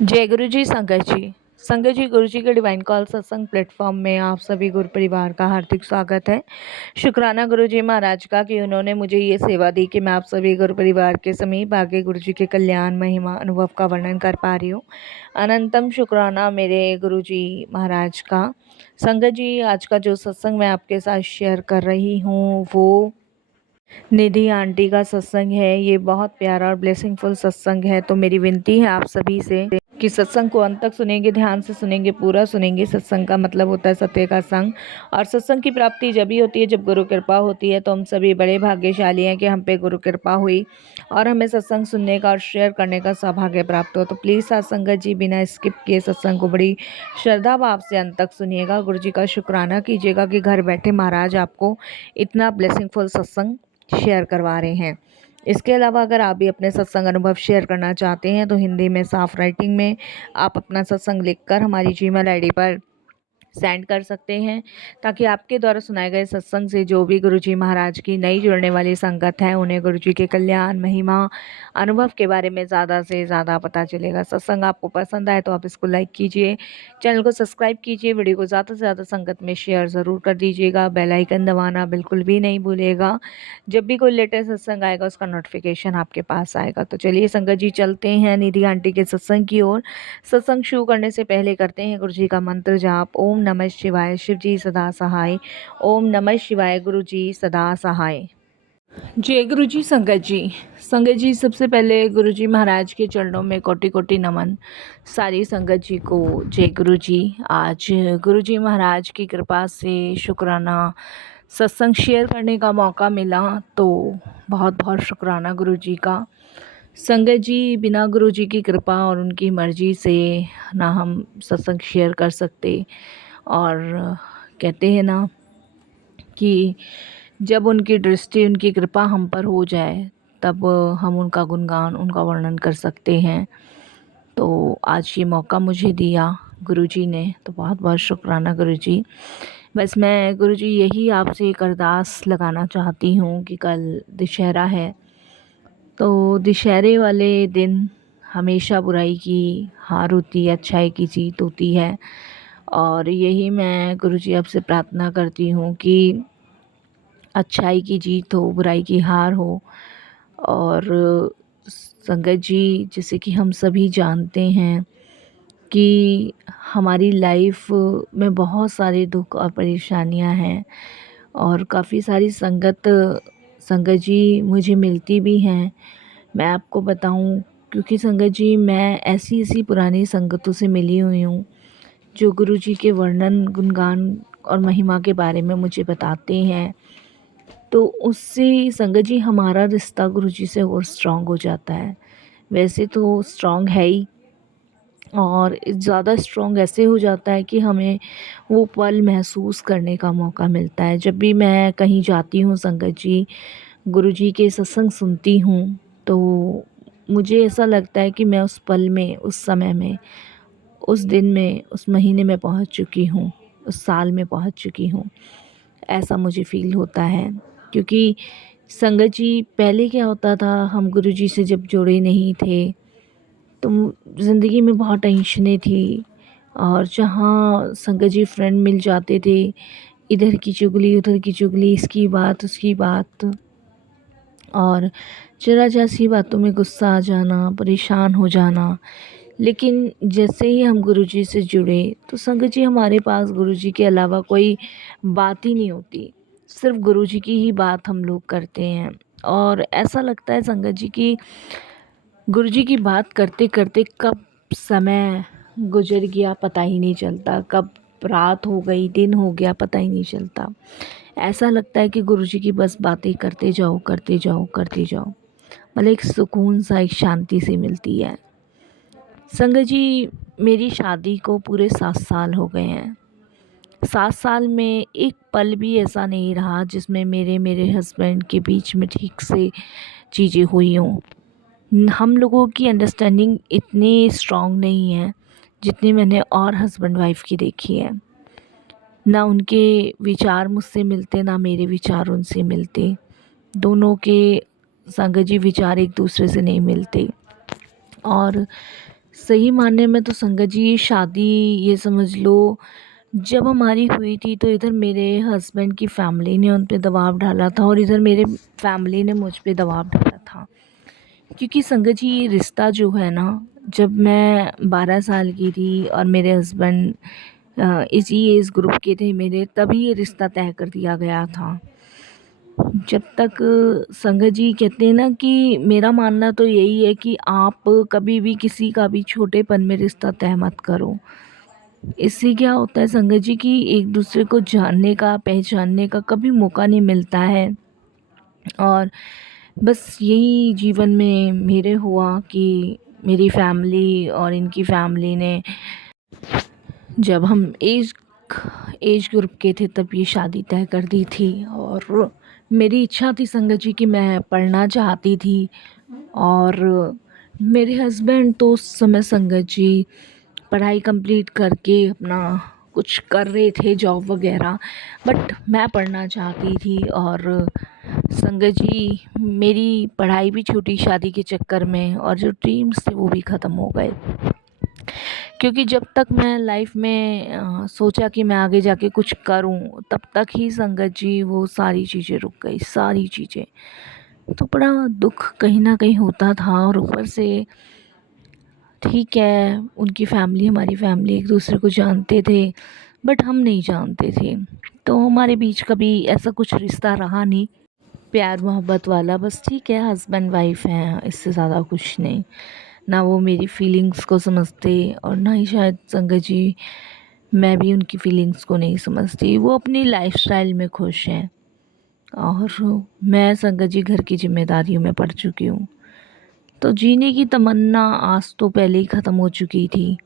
जय गुरु जी। संगत जी गुरु जी के डिवाइन कॉल सत्संग प्लेटफॉर्म में आप सभी गुरु परिवार का हार्दिक स्वागत है। शुक्राना गुरु जी महाराज का कि उन्होंने मुझे ये सेवा दी कि मैं आप सभी गुरु परिवार के समीप आगे गुरु जी के कल्याण महिमा अनुभव का वर्णन कर पा रही हूँ। अनंतम शुक्राना मेरे गुरु जी महाराज का। संगत जी, आज का जो सत्संग मैं आपके साथ शेयर कर रही हूँ वो निधि आंटी का सत्संग है। ये बहुत प्यारा और ब्लेसिंगफुल सत्संग है। तो मेरी विनती है आप सभी से कि सत्संग को अंत तक सुनेंगे, ध्यान से सुनेंगे, पूरा सुनेंगे। सत्संग का मतलब होता है सत्य का संग, और सत्संग की प्राप्ति जब ही होती है जब गुरु कृपा होती है। तो हम सभी बड़े भाग्यशाली हैं कि हम पे गुरु कृपा हुई और हमें सत्संग सुनने का और शेयर करने का सौभाग्य प्राप्त हो। तो प्लीज़ सत्संगत जी बिना स्किप किए सत्संग को बड़ी श्रद्धा भाव से अंत तक सुनिएगा। गुरु जी का शुक्राना कीजिएगा कि घर बैठे महाराज आपको इतना ब्लेसिंगफुल सत्संग शेयर करवा रहे हैं। इसके अलावा अगर आप भी अपने सत्संग अनुभव शेयर करना चाहते हैं तो हिंदी में साफ राइटिंग में आप अपना सत्संग लिखकर हमारी जीमेल आईडी पर सेंड कर सकते हैं, ताकि आपके द्वारा सुनाए गए सत्संग से जो भी गुरुजी महाराज की नई जुड़ने वाली संगत है उन्हें गुरुजी के कल्याण महिमा अनुभव के बारे में ज़्यादा से ज़्यादा पता चलेगा। सत्संग आपको पसंद आए तो आप इसको लाइक कीजिए, चैनल को सब्सक्राइब कीजिए, वीडियो को ज़्यादा से ज़्यादा संगत में शेयर ज़रूर कर दीजिएगा। बेल आइकन दबाना बिल्कुल भी नहीं भूलिएगा, जब भी कोई लेटेस्ट सत्संग आएगा उसका नोटिफिकेशन आपके पास आएगा। तो चलिए संगत जी, चलते हैं निधि आंटी के सत्संग की ओर। सत्संग शुरू करने से पहले करते हैं गुरु जी का मंत्र जाप। ओम नमः शिवाय, शिव जी सदा सहाय। ओम नमः शिवाय, गुरु जी सदा सहाय। जय गुरु जी। संगत जी सबसे पहले गुरु जी महाराज के चरणों में कोटि कोटि नमन। सारी संगत जी को जय गुरु जी। आज गुरु जी महाराज की कृपा से शुक्राना सत्संग शेयर करने का मौका मिला, तो बहुत बहुत शुक्राना गुरु जी का। संगत जी, बिना गुरु जी की कृपा और उनकी मर्जी से ना हम सत्संग शेयर कर सकते। और कहते हैं ना कि जब उनकी दृष्टि, उनकी कृपा हम पर हो जाए तब हम उनका गुणगान, उनका वर्णन कर सकते हैं। तो आज ये मौका मुझे दिया गुरुजी ने, तो बहुत बहुत शुक्राना गुरुजी। बस मैं गुरुजी यही आपसे एक अरदास लगाना चाहती हूँ कि कल दशहरा है, तो दशहरे वाले दिन हमेशा बुराई की हार होती है, अच्छाई की जीत होती है। और यही मैं गुरुजी आपसे प्रार्थना करती हूँ कि अच्छाई की जीत हो, बुराई की हार हो। और संगत जी, जैसे कि हम सभी जानते हैं कि हमारी लाइफ में बहुत सारे दुख और परेशानियां हैं, और काफ़ी सारी संगत जी मुझे मिलती भी हैं। मैं आपको बताऊं, क्योंकि संगत जी मैं ऐसी ऐसी पुरानी संगतों से मिली हुई हूँ जो गुरु जी के वर्णन, गुणगान और महिमा के बारे में मुझे बताते हैं। तो उससे संगत जी हमारा रिश्ता गुरु जी से और स्ट्रॉन्ग हो जाता है। वैसे तो स्ट्रॉन्ग है ही, और ज़्यादा स्ट्रॉन्ग ऐसे हो जाता है कि हमें वो पल महसूस करने का मौका मिलता है। जब भी मैं कहीं जाती हूँ संगत जी, गुरु जी के सत्संग सुनती हूँ, तो मुझे ऐसा लगता है कि मैं उस पल में, उस समय में, उस दिन में, उस महीने में पहुँच चुकी हूँ, उस साल में पहुँच चुकी हूँ। ऐसा मुझे फ़ील होता है। क्योंकि संगत जी पहले क्या होता था, हम गुरु जी से जब जुड़े नहीं थे तो ज़िंदगी में बहुत टेंशनें थी, और जहाँ संगत जी फ्रेंड मिल जाते थे, इधर की चुगली उधर की चुगली, इसकी बात उसकी बात, और ज़रा जैसी बातों में गुस्सा आ जाना, परेशान हो जाना। लेकिन जैसे ही हम गुरुजी से जुड़े तो संगत जी हमारे पास गुरुजी के अलावा कोई बात ही नहीं होती, सिर्फ गुरुजी की ही बात हम लोग करते हैं। और ऐसा लगता है संगत जी की गुरुजी की बात करते करते कब समय गुजर गया पता ही नहीं चलता, कब रात हो गई, दिन हो गया, पता ही नहीं चलता। ऐसा लगता है कि गुरुजी की बस बातें करते जाओ, करते जाओ, करते जाओ। मतलब एक सुकून सा, एक शांति सी मिलती है। संगत जी, मेरी शादी को पूरे 7 साल हो गए हैं। 7 साल में एक पल भी ऐसा नहीं रहा जिसमें मेरे हस्बैंड के बीच में ठीक से चीज़ें हुई हों। हम लोगों की अंडरस्टैंडिंग इतनी स्ट्रॉन्ग नहीं है जितनी मैंने और हस्बैंड वाइफ की देखी है। ना उनके विचार मुझसे मिलते, ना मेरे विचार उनसे मिलते। दोनों के संगत जी विचार एक दूसरे से नहीं मिलते। और सही मायने में तो संगत जी ये शादी, ये समझ लो, जब हमारी हुई थी तो इधर मेरे हस्बैंड की फैमिली ने उन पे दबाव डाला था और इधर मेरे फैमिली ने मुझ पे दबाव डाला था। क्योंकि संगत जी ये रिश्ता जो है ना, जब मैं 12 साल की थी और मेरे हस्बैंड इसी एज ग्रुप के थे मेरे, तभी ये रिश्ता तय कर दिया गया था। जब तक संगत जी कहते हैं ना कि मेरा मानना तो यही है कि आप कभी भी किसी का भी छोटेपन में रिश्ता तय मत करो। इससे क्या होता है संगत जी कि एक दूसरे को जानने का, पहचानने का कभी मौका नहीं मिलता है। और बस यही जीवन में मेरे हुआ कि मेरी फैमिली और इनकी फैमिली ने, जब हम एज ग्रुप के थे तब ये शादी तय कर दी थी। और मेरी इच्छा थी संगत जी कि मैं पढ़ना चाहती थी, और मेरे हस्बैंड तो उस समय संगत जी पढ़ाई कंप्लीट करके अपना कुछ कर रहे थे, जॉब वगैरह, बट मैं पढ़ना चाहती थी। और संगत जी मेरी पढ़ाई भी छूटी शादी के चक्कर में, और जो ड्रीम्स थे वो भी ख़त्म हो गए। क्योंकि जब तक मैं लाइफ में सोचा कि मैं आगे जाके कुछ करूं, तब तक ही संगत जी वो सारी चीज़ें रुक गई, सारी चीज़ें। तो बड़ा दुख कहीं ना कहीं होता था। और ऊपर से ठीक है, उनकी फैमिली हमारी फैमिली एक दूसरे को जानते थे, बट हम नहीं जानते थे। तो हमारे बीच कभी ऐसा कुछ रिश्ता रहा नहीं, प्यार मोहब्बत वाला। बस ठीक है, हस्बैंड वाइफ हैं, इससे ज़्यादा कुछ नहीं। ना वो मेरी फीलिंग्स को समझते और ना ही शायद संगत जी मैं भी उनकी फीलिंग्स को नहीं समझती। वो अपनी लाइफस्टाइल में खुश हैं और मैं संगत जी घर की जिम्मेदारियों में पड़ चुकी हूँ। तो जीने की तमन्ना आज तो पहले ही ख़त्म हो चुकी थी।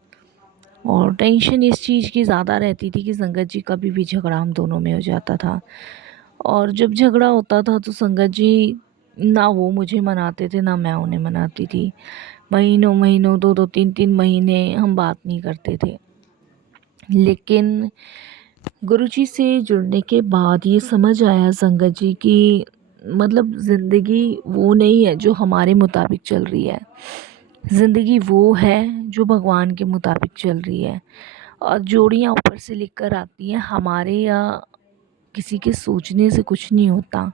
और टेंशन इस चीज़ की ज़्यादा रहती थी कि संगत जी कभी भी झगड़ा हम दोनों में हो जाता था। और जब झगड़ा होता था तो संगत जी ना वो मुझे मनाते थे ना मैं उन्हें मनाती थी। महीनों महीनों, 2-2 3-3 महीने हम बात नहीं करते थे। लेकिन गुरुजी से जुड़ने के बाद ये समझ आया संगत जी कि मतलब ज़िंदगी वो नहीं है जो हमारे मुताबिक चल रही है। ज़िंदगी वो है जो भगवान के मुताबिक चल रही है। और जोड़ियाँ ऊपर से लिख कर आती हैं, हमारे या किसी के सोचने से कुछ नहीं होता।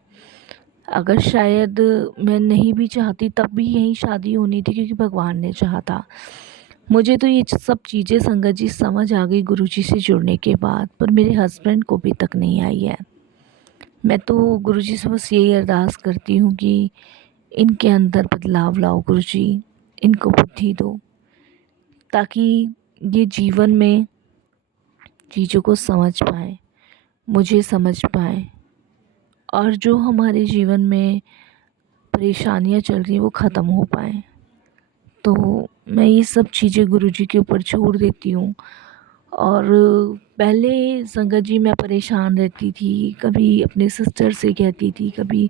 अगर शायद मैं नहीं भी चाहती तब भी यही शादी होनी थी, क्योंकि भगवान ने चाहा था। मुझे तो ये सब चीज़ें संगत जी समझ आ गई गुरुजी से जुड़ने के बाद, पर मेरे हस्बैंड को अभी तक नहीं आई है। मैं तो गुरुजी से बस यही अरदास करती हूँ कि इनके अंदर बदलाव लाओ गुरुजी, इनको बुद्धि दो, ताकि ये जीवन में चीज़ों को समझ पाएँ, मुझे समझ पाएँ, और जो हमारे जीवन में परेशानियाँ चल रही हैं वो ख़त्म हो पाएँ। तो मैं ये सब चीज़ें गुरुजी के ऊपर छोड़ देती हूँ। और पहले संगत जी मैं परेशान रहती थी, कभी अपने सिस्टर से कहती थी, कभी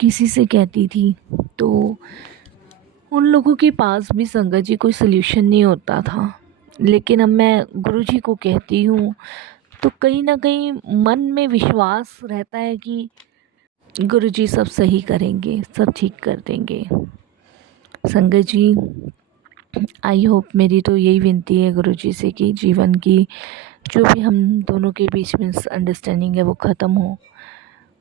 किसी से कहती थी, तो उन लोगों के पास भी संगत जी कोई सल्यूशन नहीं होता था। लेकिन अब मैं गुरुजी को कहती हूँ तो कहीं ना कहीं मन में विश्वास रहता है कि गुरुजी सब सही करेंगे, सब ठीक कर देंगे। संगत जी आई होप, मेरी तो यही विनती है गुरुजी से कि जीवन की जो भी हम दोनों के बीच में अंडरस्टैंडिंग है वो ख़त्म हो।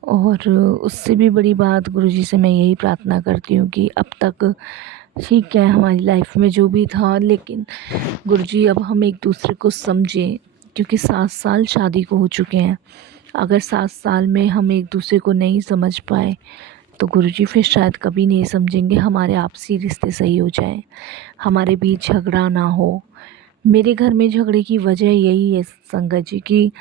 और उससे भी बड़ी बात गुरुजी से मैं यही प्रार्थना करती हूँ कि अब तक ठीक है हमारी लाइफ में जो भी था, लेकिन गुरुजी अब हम एक दूसरे को समझें, क्योंकि 7 साल शादी को हो चुके हैं। अगर 7 साल में हम एक दूसरे को नहीं समझ पाए तो गुरुजी फिर शायद कभी नहीं समझेंगे। हमारे आपसी रिश्ते सही हो जाएं, हमारे बीच झगड़ा ना हो। मेरे घर में झगड़े की वजह यही है संगत जी कि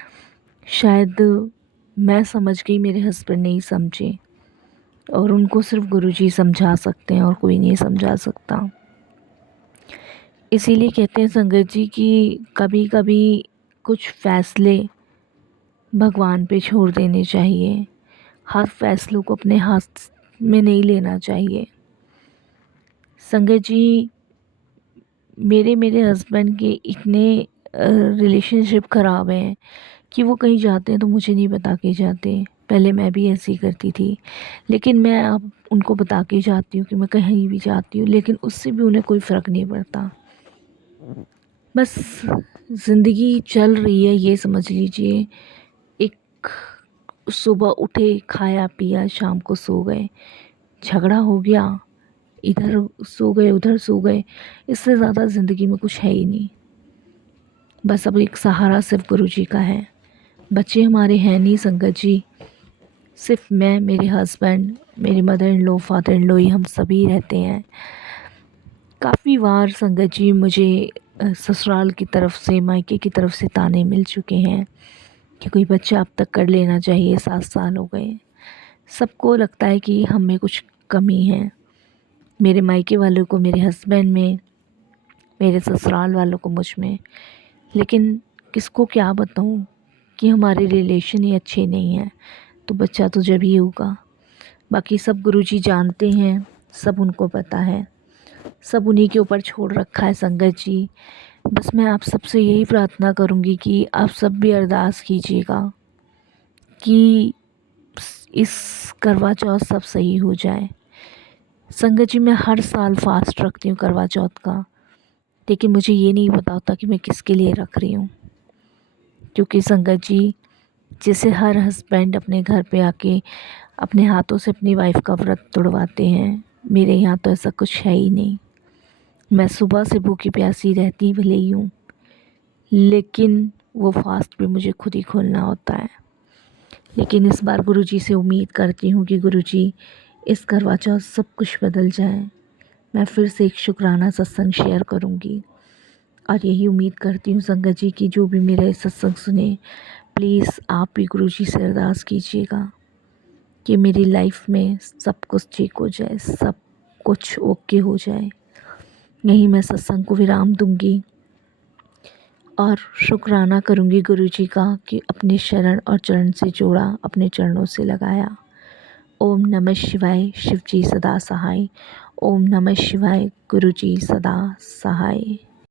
शायद मैं समझ गई, मेरे हस्बैंड नहीं समझे, और उनको सिर्फ गुरुजी समझा सकते हैं और कोई नहीं समझा सकता। इसीलिए कहते हैं संगत जी कि कभी कभी कुछ फ़ैसले भगवान पे छोड़ देने चाहिए, हर फैसलों को अपने हाथ में नहीं लेना चाहिए। संगत जी मेरे हस्बैंड के इतने रिलेशनशिप ख़राब हैं कि वो कहीं जाते हैं तो मुझे नहीं बता के जाते। पहले मैं भी ऐसे ही करती थी, लेकिन मैं अब उनको बता के जाती हूँ कि मैं कहीं भी जाती हूँ, लेकिन उससे भी उन्हें कोई फ़र्क नहीं पड़ता। बस ज़िंदगी चल रही है, ये समझ लीजिए। एक सुबह उठे, खाया पिया, शाम को सो गए, झगड़ा हो गया, इधर सो गए उधर सो गए, इससे ज़्यादा ज़िंदगी में कुछ है ही नहीं। बस अब एक सहारा सिर्फ गुरुजी का है। बच्चे हमारे हैं नहीं संगत जी, सिर्फ मैं, मेरे हस्बैंड, मेरी mother in law, father in law, ही हम सभी रहते हैं। काफ़ी बार संगत जी मुझे ससुराल की तरफ से, मायके की तरफ से ताने मिल चुके हैं कि कोई बच्चा अब तक कर लेना चाहिए, 7 साल हो गए। सबको लगता है कि हम में कुछ कमी है, मेरे मायके वालों को मेरे हस्बैंड में, मेरे ससुराल वालों को मुझ में। लेकिन किसको क्या बताऊं कि हमारे रिलेशन ही अच्छे नहीं हैं, तो बच्चा तो जब ही होगा। बाकी सब गुरुजी जानते हैं, सब उनको पता है, सब उन्हीं के ऊपर छोड़ रखा है संगत जी। बस मैं आप सबसे यही प्रार्थना करूंगी कि आप सब भी अरदास कीजिएगा कि इस करवा चौथ सब सही हो जाए। संगत जी मैं हर साल फास्ट रखती हूँ करवा चौथ का, लेकिन मुझे ये नहीं पता होता कि मैं किसके लिए रख रही हूँ। क्योंकि संगत जी, जैसे हर हस्बैंड अपने घर पे आके अपने हाथों से अपनी वाइफ का व्रत तोड़वाते हैं, मेरे यहाँ तो ऐसा कुछ है ही नहीं। मैं सुबह से भूखी प्यासी रहती भले ही हूँ, लेकिन वो फास्ट भी मुझे खुद ही खोलना होता है। लेकिन इस बार गुरुजी से उम्मीद करती हूँ कि गुरुजी इस करवा चौथ सब कुछ बदल जाए। मैं फिर से एक शुक्राना सत्संग शेयर करूँगी और यही उम्मीद करती हूँ संगत जी कि जो भी मेरा सत्संग सुने, प्लीज़ आप भी गुरुजी से अरदास कीजिएगा कि मेरी लाइफ में सब कुछ ठीक हो जाए, सब कुछ ओके हो जाए। यहीं मैं सत्संग को विराम दूंगी और शुक्राना करूंगी गुरुजी का कि अपने शरण और चरण से जोड़ा, अपने चरणों से लगाया। ओम नमः शिवाय, शिव जी सदा सहाय। ओम नमः शिवाय, गुरुजी सदा सहाय।